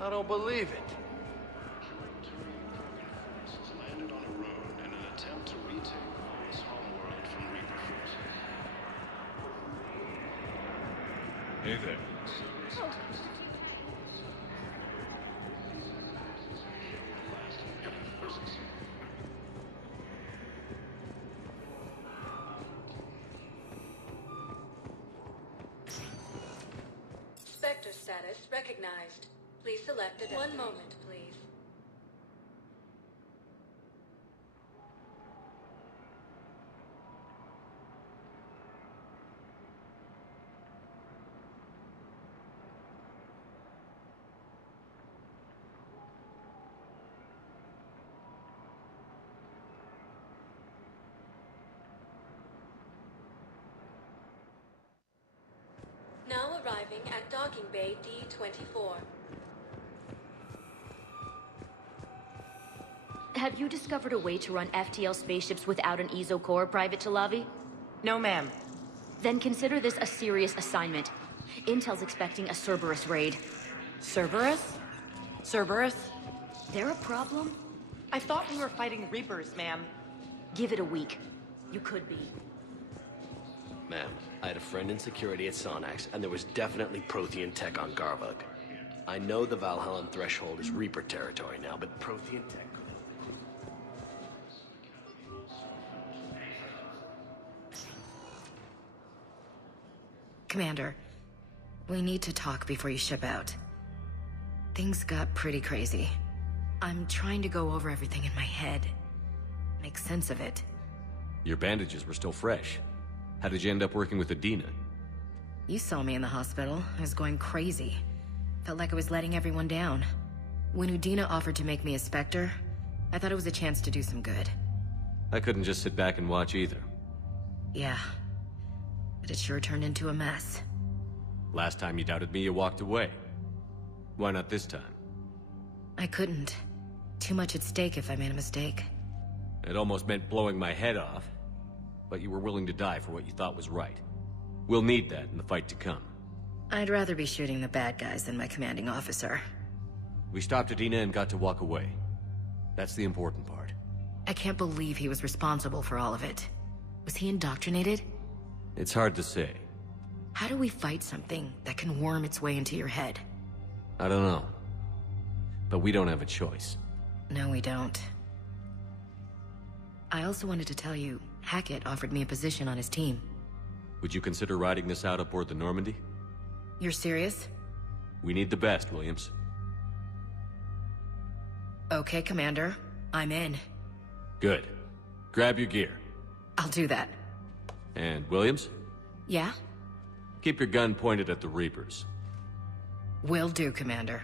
I don't believe it. Landed on a road in an attempt to retake his homeworld from Reaper forces. Hey there. Spectre status recognized. Please select a one moment, please. Now arriving at docking bay D-24. Have you discovered a way to run FTL spaceships without an ESO core, Private Talavi? No, ma'am. Then consider this a serious assignment. Intel's expecting a Cerberus raid. Cerberus? Cerberus? They're a problem? I thought we were fighting Reapers, ma'am. Give it a week. You could be. Ma'am, I had a friend in security at Sonax, and there was definitely Prothean tech on Garvug. I know the Valhallan threshold is Reaper territory now, but Prothean tech... Commander, we need to talk before you ship out. Things got pretty crazy. I'm trying to go over everything in my head. Make sense of it. Your bandages were still fresh. How did you end up working with Adina? You saw me in the hospital. I was going crazy. Felt like I was letting everyone down. When Udina offered to make me a Spectre, I thought it was a chance to do some good. I couldn't just sit back and watch either. Yeah. But it sure turned into a mess. Last time you doubted me, you walked away. Why not this time? I couldn't. Too much at stake if I made a mistake. It almost meant blowing my head off. But you were willing to die for what you thought was right. We'll need that in the fight to come. I'd rather be shooting the bad guys than my commanding officer. We stopped Adina and got to walk away. That's the important part. I can't believe he was responsible for all of it. Was he indoctrinated? It's hard to say. How do we fight something that can worm its way into your head? I don't know. But we don't have a choice. No, we don't. I also wanted to tell you, Hackett offered me a position on his team. Would you consider riding this out aboard the Normandy? You're serious? We need the best, Williams. Okay, Commander. I'm in. Good. Grab your gear. I'll do that. And Williams? Yeah? Keep your gun pointed at the Reapers. Will do, Commander.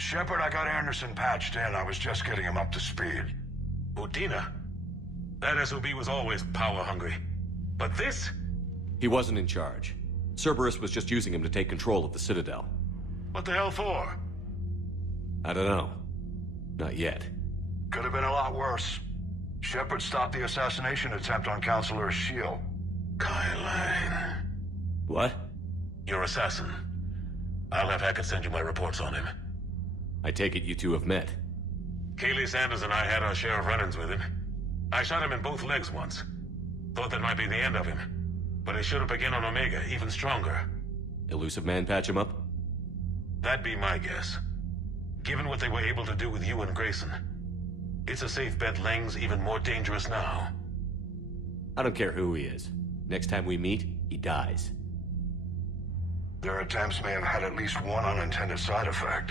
Shepard, I got Anderson patched in. I was just getting him up to speed. Udina? That SOB was always power-hungry. But this? He wasn't in charge. Cerberus was just using him to take control of the Citadel. What the hell for? I don't know. Not yet. Could have been a lot worse. Shepard stopped the assassination attempt on Counselor Shield. Kai Lang. What? Your assassin. I'll have Hackett send you my reports on him. I take it you two have met. Kaylee Sanders and I had our share of run-ins with him. I shot him in both legs once. Thought that might be the end of him. But he showed up again on Omega, even stronger. Elusive Man patch him up? That'd be my guess. Given what they were able to do with you and Grayson. It's a safe bet Lang's even more dangerous now. I don't care who he is. Next time we meet, he dies. Their attempts may have had at least one unintended side effect.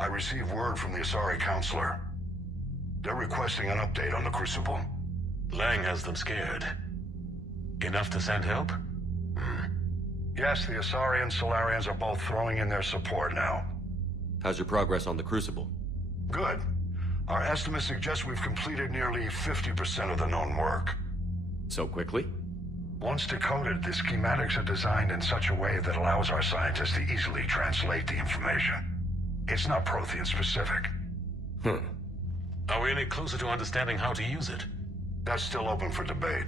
I received word from the Asari Counselor. They're requesting an update on the Crucible. Lang has them scared. Enough to send help? Yes, the Asari and Solarians are both throwing in their support now. How's your progress on the Crucible? Good. Our estimates suggest we've completed nearly 50% of the known work. So quickly? Once decoded, the schematics are designed in such a way that allows our scientists to easily translate the information. It's not Prothean specific. Are we any closer to understanding how to use it? That's still open for debate.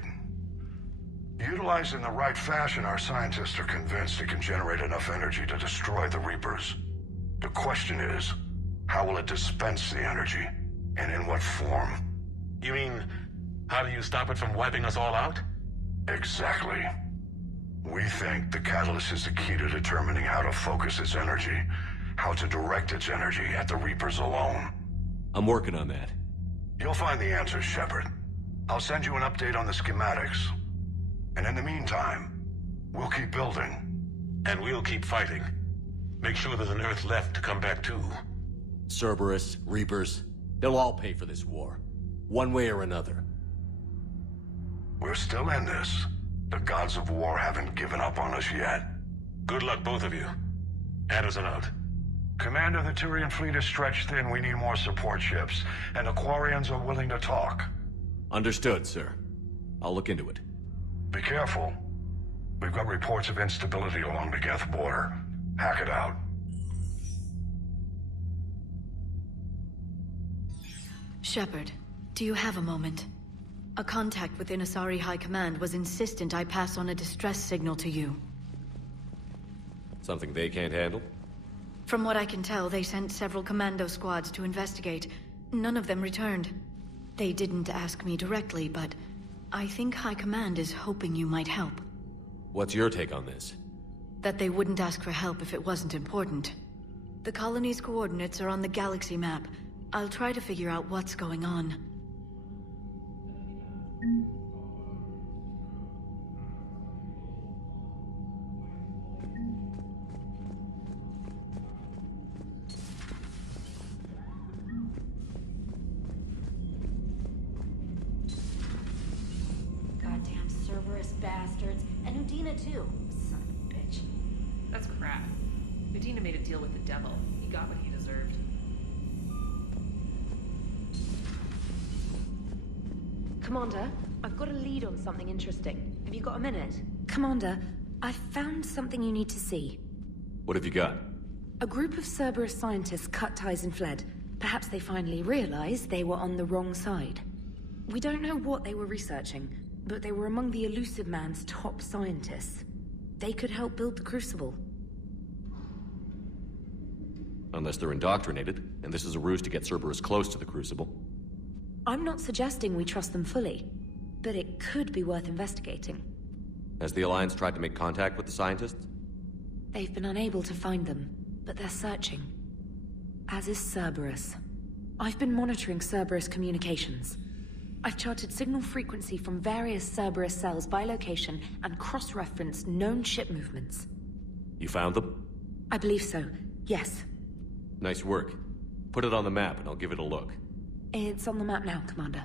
Utilized in the right fashion, our scientists are convinced it can generate enough energy to destroy the Reapers. The question is, how will it dispense the energy, and in what form? You mean, how do you stop it from wiping us all out? Exactly. We think the catalyst is the key to determining how to focus its energy, how to direct its energy at the Reapers alone. I'm working on that. You'll find the answers, Shepard. I'll send you an update on the schematics. And in the meantime, we'll keep building. And we'll keep fighting. Make sure there's an Earth left to come back to. Cerberus, Reapers, they'll all pay for this war. One way or another. We're still in this. The gods of war haven't given up on us yet. Good luck, both of you. Anderson out. Commander, the Turian fleet is stretched thin. We need more support ships. And the Quarians are willing to talk. Understood, sir. I'll look into it. Be careful. We've got reports of instability along the Geth border. Hackett out. Shepard, do you have a moment? A contact within Asari High Command was insistent I pass on a distress signal to you. Something they can't handle? From what I can tell, they sent several commando squads to investigate. None of them returned. They didn't ask me directly, but I think High Command is hoping you might help. What's your take on this? That they wouldn't ask for help if it wasn't important. The colony's coordinates are on the galaxy map. I'll try to figure out what's going on. Goddamn Cerberus bastards. And Udina too. Son of a bitch. That's crap. Medina made a deal with the devil. He got what he deserved. Commander, I've got a lead on something interesting. Have you got a minute? Commander, I've found something you need to see. What have you got? A group of Cerberus scientists cut ties and fled. Perhaps they finally realized they were on the wrong side. We don't know what they were researching, but they were among the Elusive Man's top scientists. They could help build the Crucible. Unless they're indoctrinated, and this is a ruse to get Cerberus close to the Crucible. I'm not suggesting we trust them fully, but it could be worth investigating. Has the Alliance tried to make contact with the scientists? They've been unable to find them, but they're searching. As is Cerberus. I've been monitoring Cerberus communications. I've charted signal frequency from various Cerberus cells by location and cross-referenced known ship movements. You found them? I believe so, yes. Nice work. Put it on the map and I'll give it a look. It's on the map now, Commander.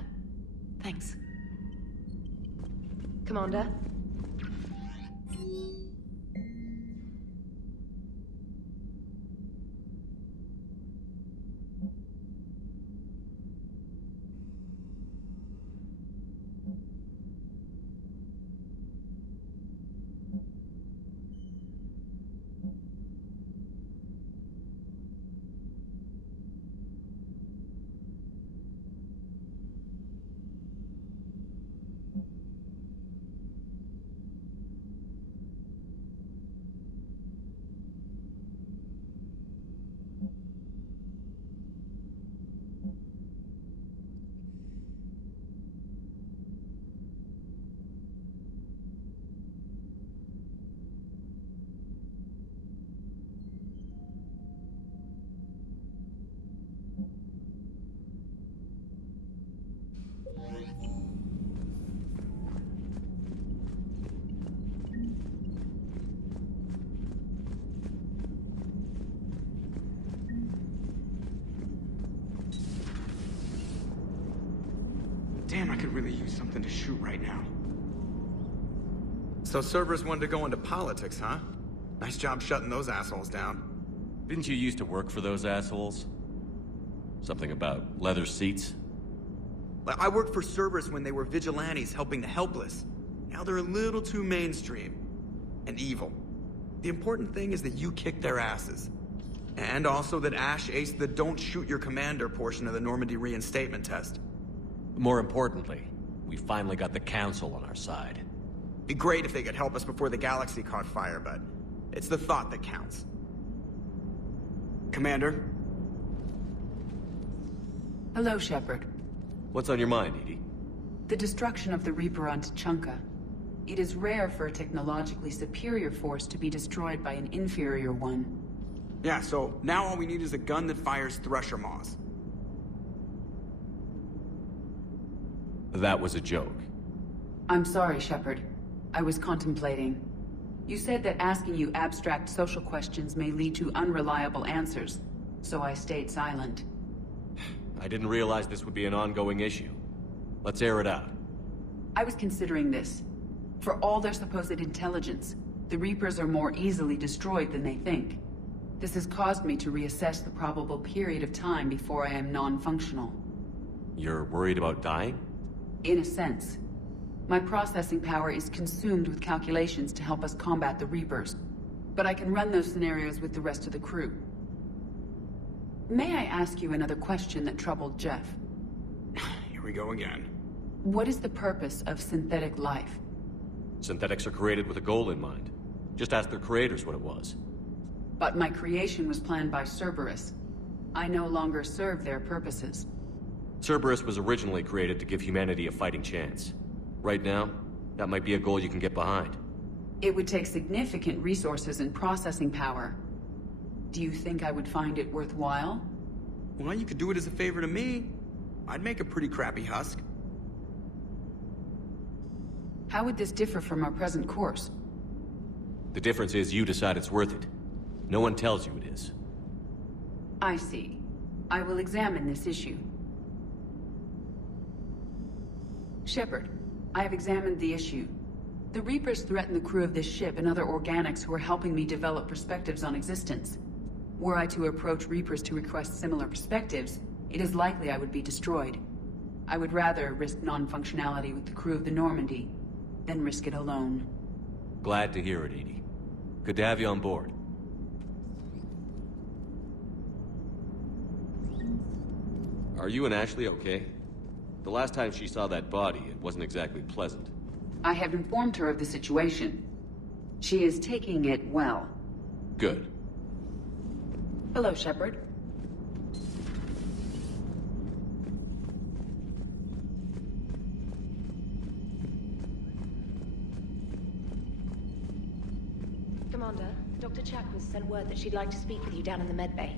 Thanks. Commander? Damn, I could really use something to shoot right now. So Cerberus wanted to go into politics, huh? Nice job shutting those assholes down. Didn't you used to work for those assholes? Something about leather seats? I worked for Cerberus when they were vigilantes helping the helpless. Now they're a little too mainstream. And evil. The important thing is that you kick their asses. And also that Ash aced the don't shoot your commander portion of the Normandy reinstatement test. More importantly, we finally got the Council on our side. Be great if they could help us before the galaxy caught fire, but it's the thought that counts. Commander? Hello, Shepard. What's on your mind, Edie? The destruction of the Reaper on Tuchanka. It is rare for a technologically superior force to be destroyed by an inferior one. Yeah, so now all we need is a gun that fires Thresher Maws. That was a joke. I'm sorry, Shepard. I was contemplating. You said that asking you abstract social questions may lead to unreliable answers, so I stayed silent. I didn't realize this would be an ongoing issue. Let's air it out. I was considering this. For all their supposed intelligence, the Reapers are more easily destroyed than they think. This has caused me to reassess the probable period of time before I am non-functional. You're worried about dying? In a sense. My processing power is consumed with calculations to help us combat the Reapers. But I can run those scenarios with the rest of the crew. May I ask you another question that troubled Jeff? Here we go again. What is the purpose of synthetic life? Synthetics are created with a goal in mind. Just ask their creators what it was. But my creation was planned by Cerberus. I no longer serve their purposes. Cerberus was originally created to give humanity a fighting chance. Right now, that might be a goal you can get behind. It would take significant resources and processing power. Do you think I would find it worthwhile? Well, you could do it as a favor to me. I'd make a pretty crappy husk. How would this differ from our present course? The difference is you decide it's worth it. No one tells you it is. I see. I will examine this issue. Shepard, I have examined the issue. The Reapers threaten the crew of this ship and other organics who are helping me develop perspectives on existence. Were I to approach Reapers to request similar perspectives, it is likely I would be destroyed. I would rather risk non-functionality with the crew of the Normandy than risk it alone. Glad to hear it, Edie. Good to have you on board. Are you and Ashley okay? The last time she saw that body, it wasn't exactly pleasant. I have informed her of the situation. She is taking it well. Good. Hello, Shepard. Commander, Dr. Chakwas sent word that she'd like to speak with you down in the medbay.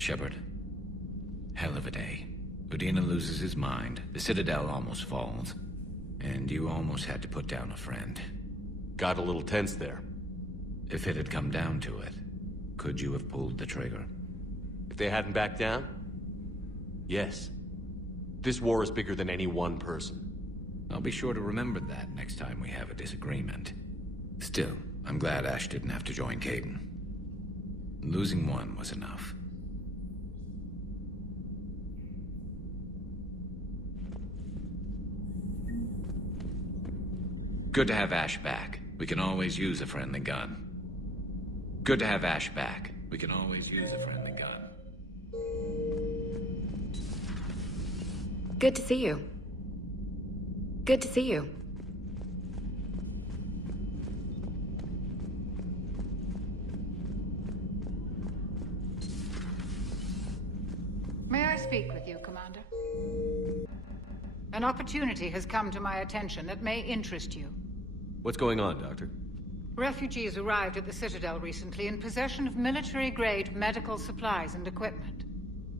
Shepard. Hell of a day. Udina loses his mind, the Citadel almost falls, and you almost had to put down a friend. Got a little tense there. If it had come down to it, could you have pulled the trigger? If they hadn't backed down? Yes. This war is bigger than any one person. I'll be sure to remember that next time we have a disagreement. Still, I'm glad Ash didn't have to join Caden. Losing one was enough. Good to have Ash back. We can always use a friendly gun. Good to have Ash back. We can always use a friendly gun. Good to see you. Good to see you. May I speak with you, Commander? An opportunity has come to my attention that may interest you. What's going on, Doctor? Refugees arrived at the Citadel recently in possession of military-grade medical supplies and equipment.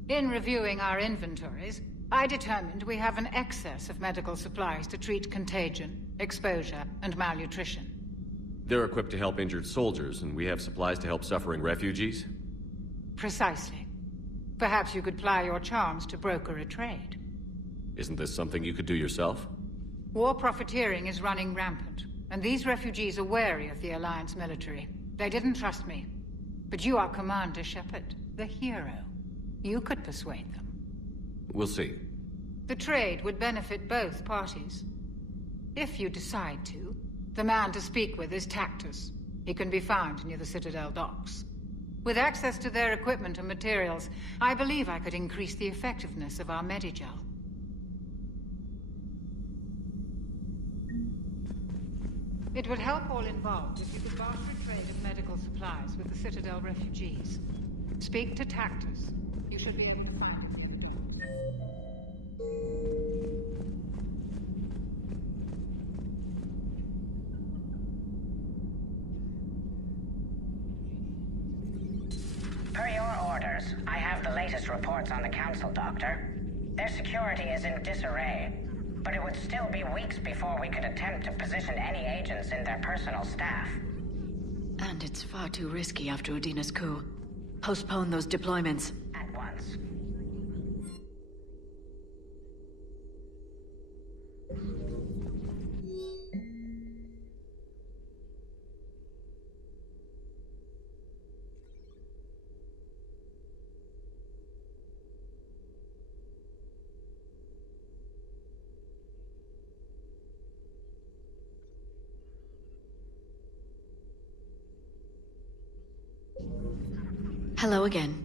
In reviewing our inventories, I determined we have an excess of medical supplies to treat contagion, exposure, and malnutrition. They're equipped to help injured soldiers, and we have supplies to help suffering refugees? Precisely. Perhaps you could ply your charms to broker a trade. Isn't this something you could do yourself? War profiteering is running rampant, and these refugees are wary of the Alliance military. They didn't trust me. But you are Commander Shepard, the hero. You could persuade them. We'll see. The trade would benefit both parties. If you decide to, the man to speak with is Tactus. He can be found near the Citadel docks. With access to their equipment and materials, I believe I could increase the effectiveness of our Medigel. It would help all involved if you could barter a trade of medical supplies with the Citadel refugees. Speak to Tactus. You should be able to find him. Per your orders, I have the latest reports on the Council, Doctor. Their security is in disarray, but it would still be weeks before we could attempt to position any agents in their personal staff. And it's far too risky after Udina's coup. Postpone those deployments. At once. Hello again.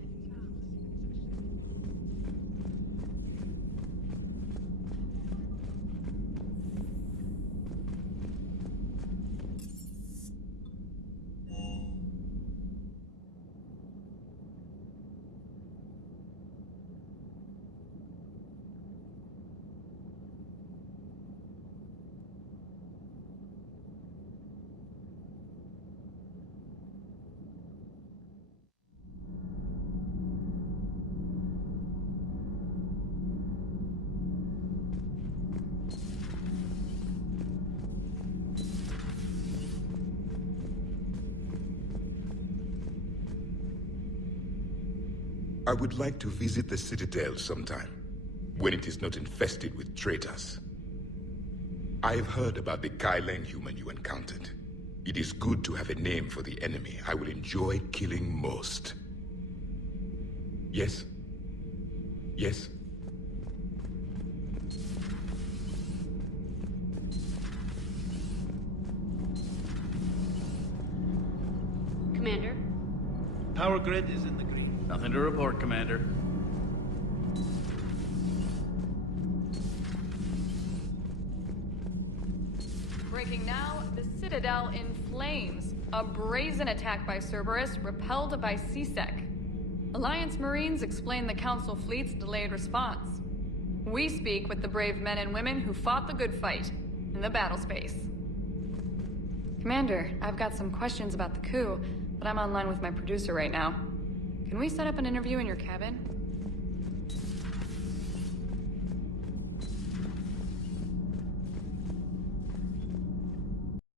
I would like to visit the Citadel sometime, when it is not infested with traitors. I have heard about the Kylan human you encountered. It is good to have a name for the enemy I will enjoy killing most. Yes? Yes? Commander? Power grid is in the green. Nothing to report, Commander. Breaking now, the Citadel in flames. A brazen attack by Cerberus, repelled by CSEC. Alliance Marines explain the Council fleet's delayed response. We speak with the brave men and women who fought the good fight in the battle space. Commander, I've got some questions about the coup, but I'm online with my producer right now. Can we set up an interview in your cabin?